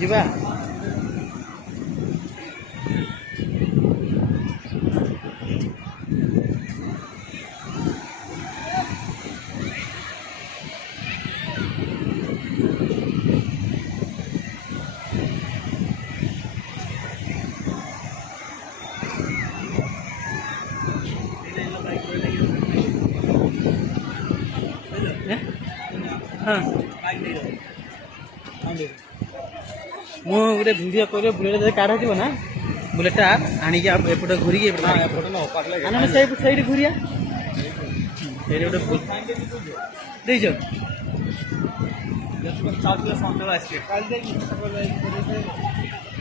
ଯିବା। हाँ ମୁଁ ଗୋଟେ ଭିଡ଼ିଓ କରିବ ବୁଲେଟ୍ ଯଦି କାଢ଼ ଥିବ ନା ବୁଲେଟ୍ଟା ଆଣିକି ଏପଟେ ଘୁରିକି ଆମେ ସେଇଠି ଘୁରିଆ ସେଇଠି ଗୋଟେ ଦେଇଛ ସନ୍ଧ୍ୟାବେଳେ ଆସିବେ